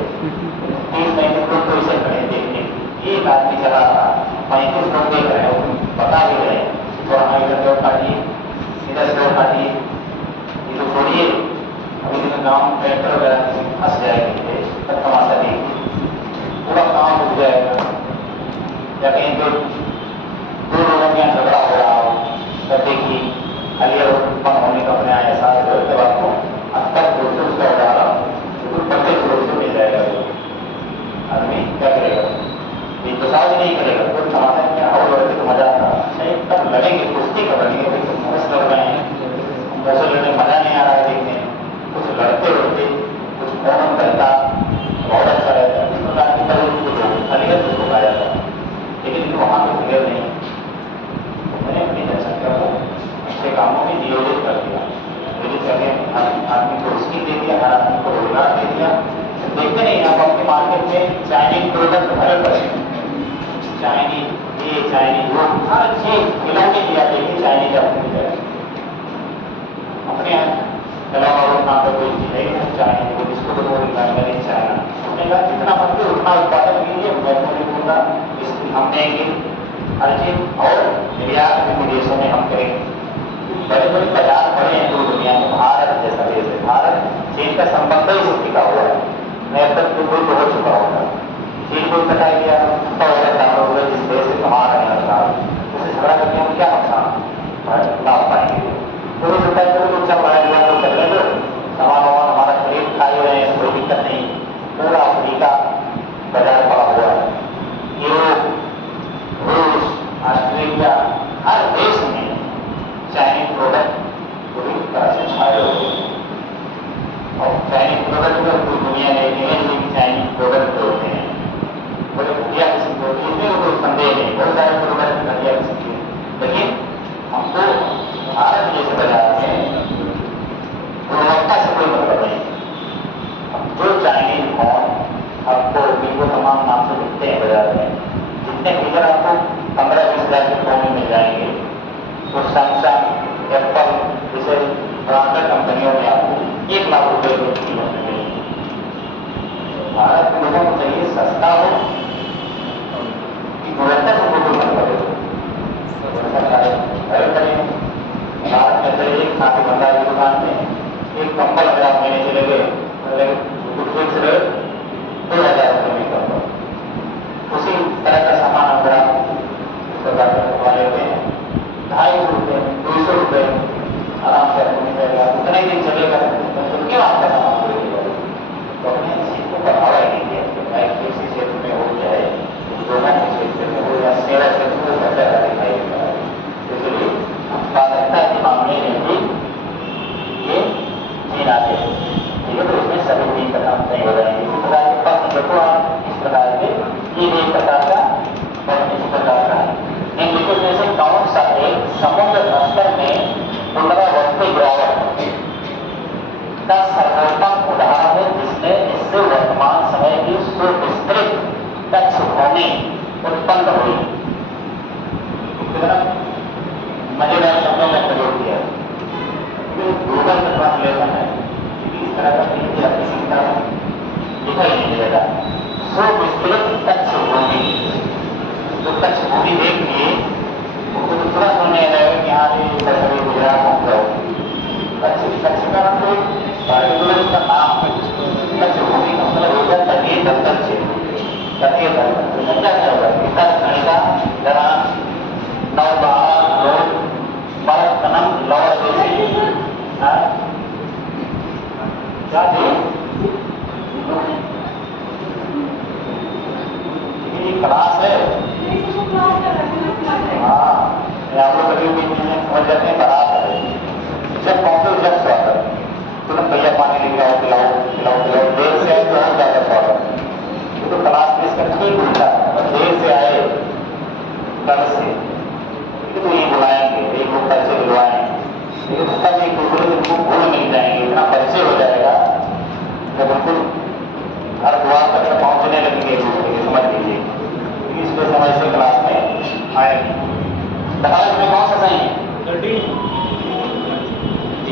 3 महीने तो इसे खड़े देखने, एक आदमी चला रहा, 35 लोग देख रहे हैं, बता भी रहे हैं थोड़ा इधर से उठाइए, इधर से उठाइए, ये तो छोड़िए, अभी तो गाँव में ट्रैक्टर वगैरह फंस जाएंगे, तब तमाशा देखिए, पूरा काम रुक जाएगा। या कहीं तो 2 लोगों के यहाँ झगड़ा हो रहा हो, तब देखिए खाली उत्पन्न होने का अपने यहाँ एहसास हो, तब आपको अब तक दोस्तों उसका उदाहरा बिल्कुल प्रत्येक रूप से मिल जाएगा। आदमी क्या करेगा, ये तो साथ नहीं करेगा, तो तमाशा क्या और लड़के तो मजा आता है, तब लड़ेंगे, कुश्ती कर लड़ेंगे, मुझसे लड़ रहे हैं, मुझसे लड़ने मजा नहीं आ रहा है देखने, कुछ लड़ते उड़ते, कुछ फोन करता, बहुत अच्छा रहता है, इस प्रकार की तरह खलीगत उसको कहा जाता है। लेकिन वहाँ तो क्लियर नहीं, मैंने अपनी जनसंख्या को अच्छे कामों में नियोजित कर दिया, नियोजित करके हर आदमी को स्किल दे दिया, हर आदमी को रोजगार दे दिया। देखते नहीं आप अपने मार्केट में चाइनीज प्रोडक्ट भरे पड़े, चाइनीज ये चाइनीज वो, हर चीज खिलौने दिया देखिए चाइनीज अपने अपने अलावा और नाम पर कोई चीज नहीं है चाइनीज, वो जिसको तो नहीं चाइना, उसने कहा जितना बनते उतना उत्पादन कीजिए, मैं तो नहीं बोलता हम देंगे हर चीज, और निर्यात भी विदेशों में हम करेंगे। बड़े बड़े बाजार बड़े हैं पूरी दुनिया में, भारत जैसा देश है, भारत चीन का संबंध ही टिका हुआ है, नहीं अब तक तो हो चुका होगा, चीन को कटाई दिया चाइनीज प्रोडक्ट पूरी तरह से छाए हुए हैं। और चाइनीज प्रोडक्ट में पूरी दुनिया में नहीं है, लेकिन चाइनीज प्रोडक्ट जो होते हैं बड़े घटिया किस्म के होते हैं, कोई संदेह नहीं, बहुत सारे प्रोडक्ट घटिया किस्म के, लेकिन हमको भारत जैसे बाजार में गुणवत्ता से कोई मतलब नहीं। जो चाइनीज फोन आपको वीवो तमाम नाम से मिलते हैं बाजार में, जितने फीचर आपको 15-20 हज़ार के फोन में मिल जाएंगे, तो सैमसंग, एप्पल जैसे ब्रांडेड कंपनियों में आपको 1 लाख रुपए की कीमत में मिलेगी। भारत के लोगों को चाहिए सस्ता हो कि गुणवत्ता से कोई मतलब है। भारत में से एक खाते भंडार की दुकान में एक कंबल अगर आप लेने चले गए, फिक्स रेट 2,000 रुपये में कंबल। उसी तरह का सामान अगर आप सरकार में करवा लेते हैं 250 रुपये, 200 रुपये आराम से आपको मिल जाएगा, उतने दिन चलेगा, तो क्यों आपका सामान खरीदेगा? तो अपने इसी को बढ़ावा ही नहीं दिया, चाहे कृषि क्षेत्र में हो, चाहे उद्योगों के क्षेत्र में हो या सेवा क्षेत्र में बेहतर दिखाई देता है। इसलिए उत्पादकता के मामले में भी ये चीन आते हैं, ठीक है। तो इसमें सभी चीज का काम नहीं हो रहा है। इसी प्रकार के पक्ष देखो आप, इस प्रकार के ये एक प्रकार का पक्ष इस प्रकार का है। इन लिखित में से कौन सा एक समुद्र स्तर में पुनरावृत्ति गिरावट का सर्वोत्तम उदाहरण है, जिसने इससे वर्तमान समय की सुविस्तृत कच्छ भूमि उत्पन्न हुई। मजेदार शब्दों में प्रयोग किया, गूगल का ट्रांसलेशन है, इस तरह का किसी तरह लिखा ही नहीं मिलेगा। सुविस्तृत कच्छ भूमि, जो कच्छ भूमि देख लिए उनको तो तुरंत सुनने लगेगा कि हाँ जी गुजरात पहुंच जाओ। कच्छ का मतलब पार्टिकुलर का नाम है, कच्छ भूमि का मतलब होता है तटीय दलदल क्षेत्र, तटीय दलदल। क्या क्या होगा, वितर खनिका दरान नवबाहा रोड बर्फ कनम लवर जैसे क्या जी ये क्लास है। हाँ, आप लोग कभी भी समझ जाते हैं क्लास है। जब पहुंचो जब स्वागत, तुरंत भैया पानी लेके आओ, पिलाओ पिलाओ पिलाओ, देर से आए तो और ज्यादा स्वागत। तो क्लास में इसका ठीक उल्टा, देर से आए कल से तो ये बुलाएंगे, एक लोग पैसे बुलवाएंगे, लेकिन तब एक दूसरे दिन को भूल मिल जाएंगे, इतना परिचय हो जाएगा जब बिल्कुल हर द्वार तक पहुंचने लगेंगे एक दूसरे के, समझ लीजिए। इसलिए समय से क्लास में आएंगे। बताओ इसमें कौन सा सही है?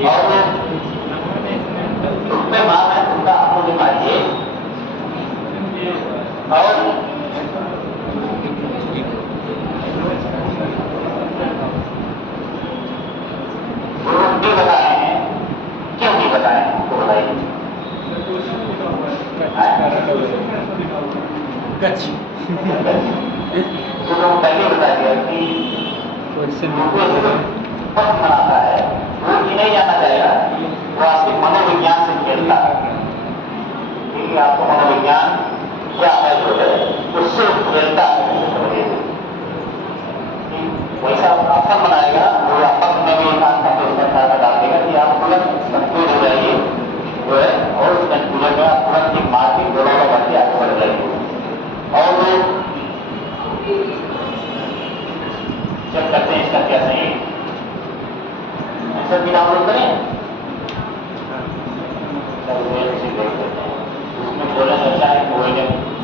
और उसमें मान है उनका आपको दिखाइए। और भी बताए हैं, क्यों नहीं बताए आपको बताइए। तो पहले बता दिया कि पक्ष बनाता है वो कि नहीं जाना चाहेगा, वो आपके मनोविज्ञान से खेलता है। ठीक है, आपको मनोविज्ञान क्या है जो है उससे खेलता है, वैसा आपन बनाएगा, वो आपन में भी डाल देगा कि आप तुरंत कंफ्यूज हो जाइए जो है, और उस कंफ्यूजन में आप तुरंत एक मार्किंग दोनों का बढ़ के आगे बढ़ जाइए। और चेक करते हैं इसका क्या सही है, आंसर भी डाउनलोड करें, उसमें बोलना अच्छा है कि वही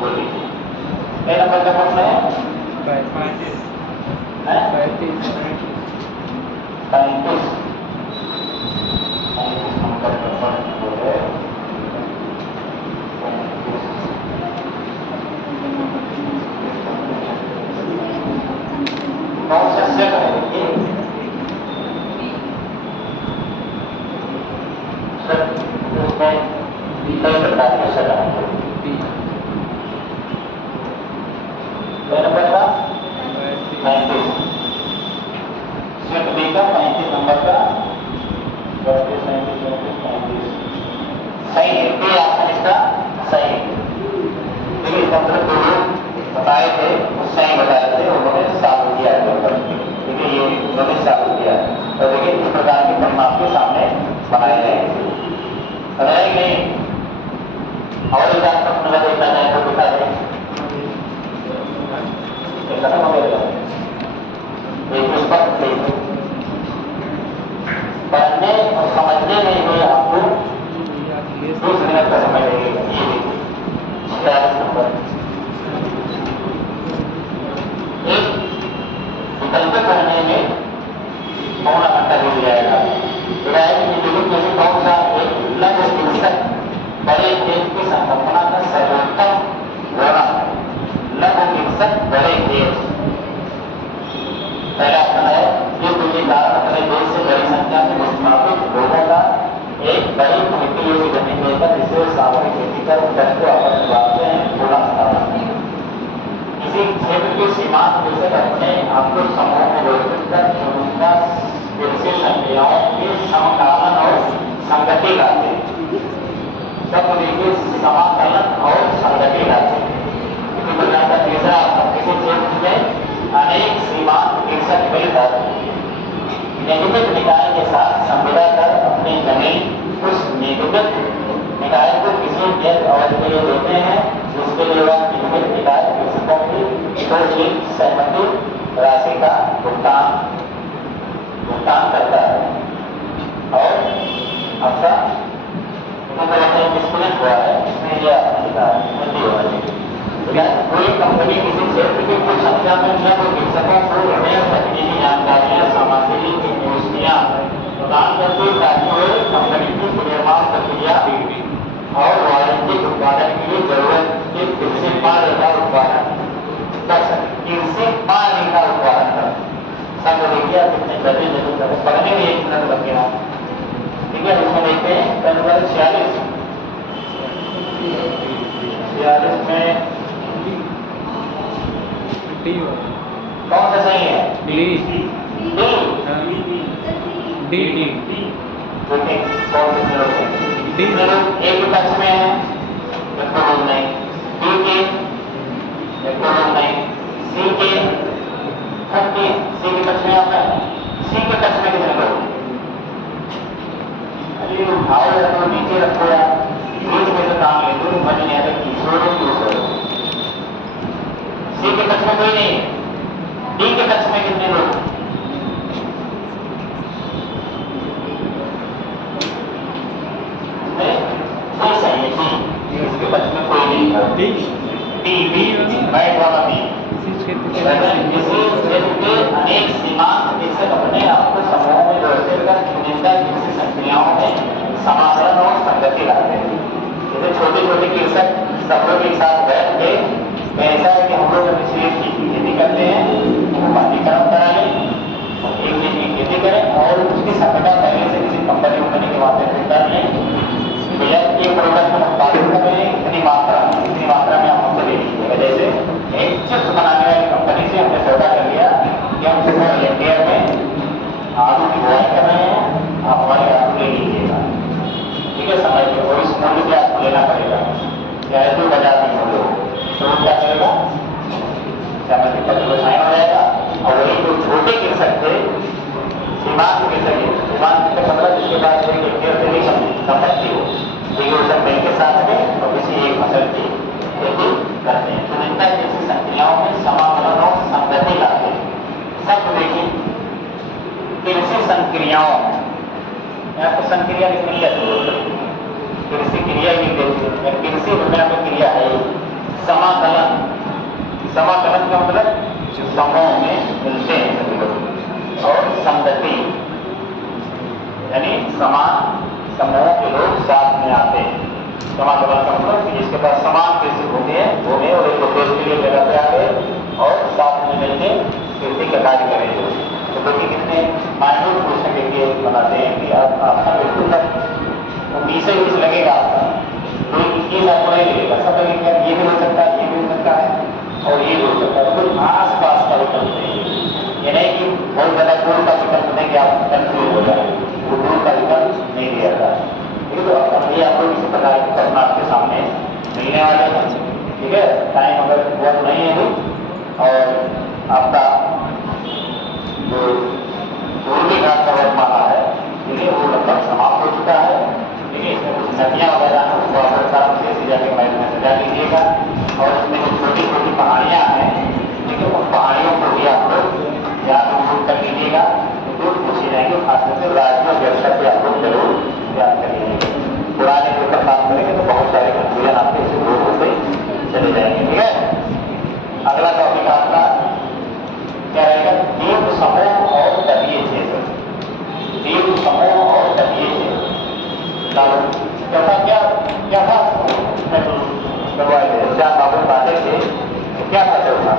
बोल दीजिए। पहला नंबर का प्रश्न है 35 नंबर का प्रश्न जो है कौन सा सेट है ये? उसमें कई प्रकार के सेट है। नंबर का 35 सेट बी का 35 नंबर का 35 सही है। बी ऑप्शन इसका सही है। देखिए इसका मतलब जो बताए थे वो सही बताए थे, उन्होंने साबित किया है। देखिए ये उन्होंने साबित किया है। और देखिए हम आपके सामने बनाए जाएंगे। बनाए गए और एक बात प्रश्न देखना चाहें तो बता दें, खत्म हो गया एक स्पष्ट पढ़ने और समझने में हुए आपको 20 मिनट का समय लगेगा। ये देखिए 46 नंबर एक विकल्प करने में पौना घंटा मिल जाएगा। जैसे कौन सा एक लघु शीर्षक बड़े खेत की संकल्पना का सर्वोत्तम वर्णन। लघु शीर्षक बड़े खेत पहला आता है जो दुनिया का अपने देश से बड़ी संख्या में विस्थापित लोगों का एक बड़ी खेती योग्य जमीन लेकर जिसे सामूहिक खेती कर घर को अपन निभाते हैं पूरा स्थान। किसी क्षेत्र की सीमांत कृषक अपने आपको समूह में व्यवस्थित कर उनका कृषि संक्रियाओं के समकालन और संगति लाते सब देखिए समाकलन और संगति लाते किसी प्रकार का तीसरा किसी क्षेत्र में अनेक सीमांत कृषक मिलकर निगमित निकाय के साथ संविदा कर अपनी जमीन उस निगमित निकाय को किसी निर्धारित अवधि के लिए देते हैं जिसके लिए वह निगमित निकाय कृषकों की स्वैच्छिक सहमति राशि का भुगतान करता है। और अच्छा स्टूडेंट हुआ है इसमें यह लिखा है हिंदी होना चाहिए। कोई कंपनी किसी क्षेत्र की कुछ संख्या में लघु कृषकों को अनेक तकनीकी जानकारियां सामग्री की नियुक्तियां प्रदान करती ताकि वे कंपनी की निर्माण प्रक्रिया और वाणिज्यिक उत्पादन के लिए जरूरत के कृषि पानी का उत्पादन कर सके। कृषि पानी का उत्पादन कर सब देखिए कितने जल्दी जरूर पढ़ने में 1 मिनट लग गया। ठीक है इसमें देखते हैं 46 में कौन सा सही है? डी एक कक्ष में है इलेक्ट्रॉन नहीं, डी के इलेक्ट्रॉन नहीं, सी के 30 सी के कक्ष में आता है। सी के कक्ष में कितने लोग? अरे उठाओ या तो नीचे रखो या बीच में से काम ले दो बन नहीं आता किशोर सी के कक्ष में कोई नहीं है। डी के कक्ष में कितने लोग? कोई सही है डी इसके कक्ष में कोई नहीं है। डी राइट वाला बी किसी क्षेत्र के अनेक सीमांत कृषक अपने आपको समूहों में व्यवस्थित कर चुनिंदा कृषि संक्रियाओं में समाकलन और संगति लाते हैं। जैसे छोटे छोटे कृषक सब लोग एक साथ बैठ के ऐसा है कि हम लोग अपनी खेती करते हैं उनको पंजीकरण करा लें एक दिन की खेती करें और उसकी संपदा पहले से किसी कंपनी के माध्यम से कर लें। भैया ये प्रोडक्ट हम उत्पादन कर रहे हैं इतनी मात्रा में आप हमसे ले लीजिएगा। जैसे एक चिप्स बनाने वाली कंपनी से हमने सौदा कर लिया कि हम सुपर इंडिया में आलू की बुआई कर रहे हैं आप हमारे आलू ले लीजिएगा। ठीक है समझिए और इस मूल्य से आपको लेना पड़ेगा चाहे तो बाजार में मूल्य हो तो क्या करेगा सहमति पत्र में साइन हो जाएगा। और वही जो छोटे कृषक थे सीमांत कृषक मतलब जिसके पास एक हेक्टेयर से भी संपत्ति हो लेकिन उसका बैंक के साथ में और किसी एक फसल की खेती करते हैं। चुनिंदा कृषि संक्रियाओं में समाकलन और संगति लाते हैं। सब देखिए कृषि संक्रियाओं आपको संक्रिया लिखने की जरूरत है। कृषि क्रिया ही कृषि विज्ञान में क्रिया है। समाकलन का मतलब समूह में मिलते हैं सभी लोग और संगति यानी समान समूह के लोग साथ में आते हैं। समाकलन का मतलब जिसके पास समान कृषि भूमि है भूमि और एक उद्देश्य के लिए जगह पे आ गए और साथ में मिलकर कृषि का कार्य करेंगे। तो क्योंकि कितने माइनूट क्वेश्चन के बनाते हैं कि आपका बिल्कुल तक 20 लगेगा आपका कोई 21 आपको नहीं लगेगा सब लगेगा ये भी हो सकता है ये भी हो सकता है और ये भी हो सकता है। तो आस पास का विकल्प नहीं ये नहीं कि बहुत ज़्यादा दूर का विकल्प नहीं कि आप कंफ्यूज हो जाए वो दूर का विकल्प नहीं दिया जाता है। ठीक है तो अब ये आपको किसी प्रकार के प्रश्न आपके सामने मिलने वाले हैं। ठीक है टाइम अगर बहुत नहीं है और आपका जो पूर्वी घाट पर्वतमाला है ठीक है नदियाँ वगैरह हैं उसको आप तरफ से सिंचाई मैट में सजा लीजिएगा। और उसमें जो छोटी छोटी पहाड़ियाँ हैं, ठीक है, उन पहाड़ियों को भी आप लोग याद जरूर कर लीजिएगा। तो पूछी जाएंगे, खासतौर से राजनीतिक व्यवस्था की आप लोग जरूर याद कर लीजिएगा। पुराने पेपर काम करेंगे तो बहुत सारे कंफ्यूजन आपके इससे दूर होते चले जाएंगे। ठीक है, अगला टॉपिक आपका क्या रहेगा? द्वीप समूह और तटीय क्षेत्र। द्वीप समूह और तटीय क्षेत्र क्या क्या था? जहाँ बाबू बातें थे क्या था चौथा?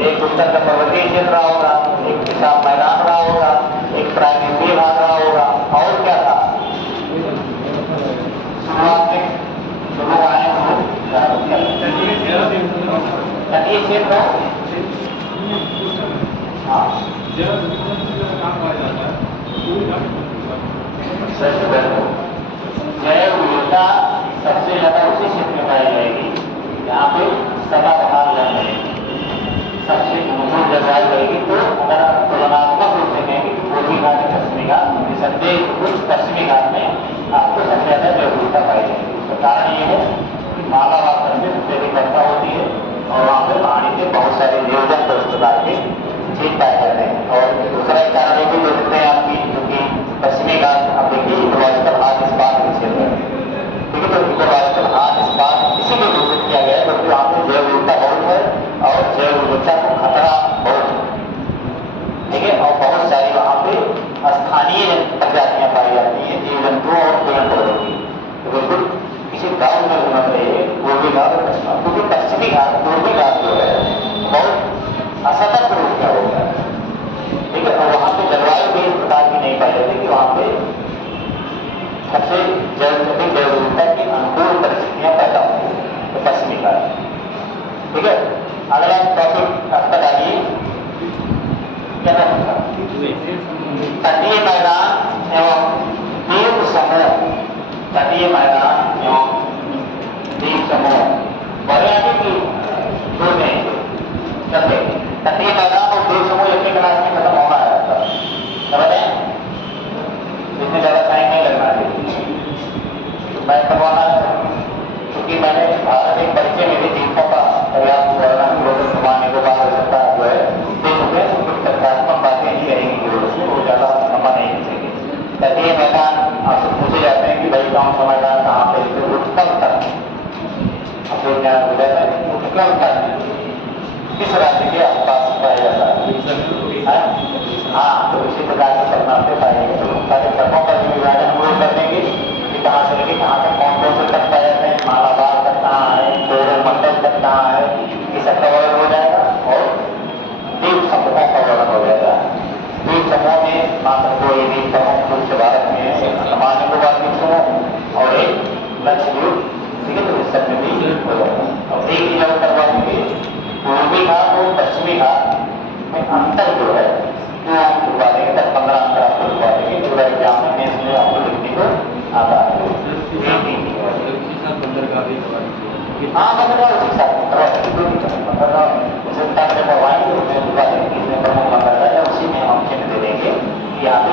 एक उत्तर का पर्वतीय क्षेत्र रहा होगा, एक विशाल मैदान रहा होगा, एक प्रायद्वीपीय भाग रहा होगा, और क्या था? शुरुआत में जो लोग आए तटीय क्षेत्र। हाँ, जैव विविधता सबसे ज्यादा उसी क्षेत्र में पाई जाएगी जहाँ पे सदाबहार जल रहेगी, सबसे अनुकूल जलवायु रहेगी। तो अगर आप तुलनात्मक रूप से कहेंगे कि पूर्वी घाट पश्चिमी घाट, निसंदेह कुछ पश्चिमी घाट में आपको सबसे ज्यादा जैव विविधता पाई जाएगी। उसका कारण ये है कि मालाबार में सबसे अधिक वर्षा होती है और वहाँ पे पानी के बहुत सारे जीवजंत प्रकार के जीव पाए जाते हैं। और दूसरा एक कारण ये भी दे सकते हैं आपकी, क्योंकि पश्चिमी घाट आप देखिए इकोलॉजिकल हॉट स्पॉट के क्षेत्र है, ठीक है। तो इकोलॉजिकल हॉट स्पॉट इसीलिए घोषित किया गया है क्योंकि वहाँ पे जैव विविधता बहुत है और जैव विविधता को खतरा बहुत है, ठीक है। और बहुत सारी वहाँ पे स्थानीय प्रजातियां पाई जाती हैं, जीव जंतुओं और पेड़ पौधों की। तो बिल्कुल किसी गाँव में होना चाहिए पूर्वी घाट और पश्चिमी, क्योंकि पश्चिमी घाट पूर्वी घाट जो है बहुत असतत रूप में होता है, ठीक है। और वहाँ पे जलवायु भी इस प्रकार की नहीं पाई जाती कि वहाँ पे सबसे जैव विविधता की अनुकूल परिस्थितियां पैदा होती है, तो पश्चिमी घाट, ठीक है। अगला टॉपिक आपका डालिए क्या था? तटीय मैदान एवं द्वीप समूह। तटीय मैदान एवं द्वीप समूह बड़े की दो में चलते। तटीय मैदान और द्वीप समूह एक क्लास में खत्म होना है आपका, समझ रहे हैं? इसमें ज्यादा टाइम नहीं लगना चाहिए, मैं करवाना है क्योंकि मैंने भारत एक परिचय में भी द्वीपों का पर्याप्त वर्णन लोगों घुमाने को बाद सकता जो है दे चुके हैं। कुछ तथ्यात्मक बातें ही रहेंगी वो ज़्यादा लंबा नहीं खींचेंगे। तटीय मैदान आपसे पूछे जाते हैं कि भाई कौन सा मैदान कहाँ पे? उत्तम तट, आपको ज्ञान हो जाता है। उत्तम तट किस राज्य के आसपास पाया जाता है? हाँ, तो इसी प्रकार के परिणाम से पाएंगे। तो सारे तटों का जो विभाजन हम लोग कर देंगे कि कहाँ से लेके कहाँ तक कौन कौन से तट पाए जाते हैं, मालाबार तक कहाँ है, कोरोमंडल तक कहाँ है, ये सब का वर्णन हो जाएगा। और द्वीप समूहों का वर्णन हो जाएगा। द्वीप समूह में मात्र कोई द्वीप समूह पूर्व भारत में है, अंडमान निकोबार द्वीप समूह और एक लक्षद्वीप, ठीक है। तो इस सब में भी हो जाएगा। और एक ही जगह करवा देंगे पूर्वी घाट और पश्चिमी घाट में अंतर जो है वो हम करवा देंगे। 10-15 अंतर आपको करवा देंगे। पूरा एग्जाम में इसलिए आपको लिखने को आता है। हाँ, बंदरगाह उसी साथ करवा सकते हैं। बंदरगाह जैसे तक करवाएंगे उसमें करवा देंगे, इसमें प्रमुख बंदरगाह है उसी में हम चिन्ह दे देंगे कि यहाँ पे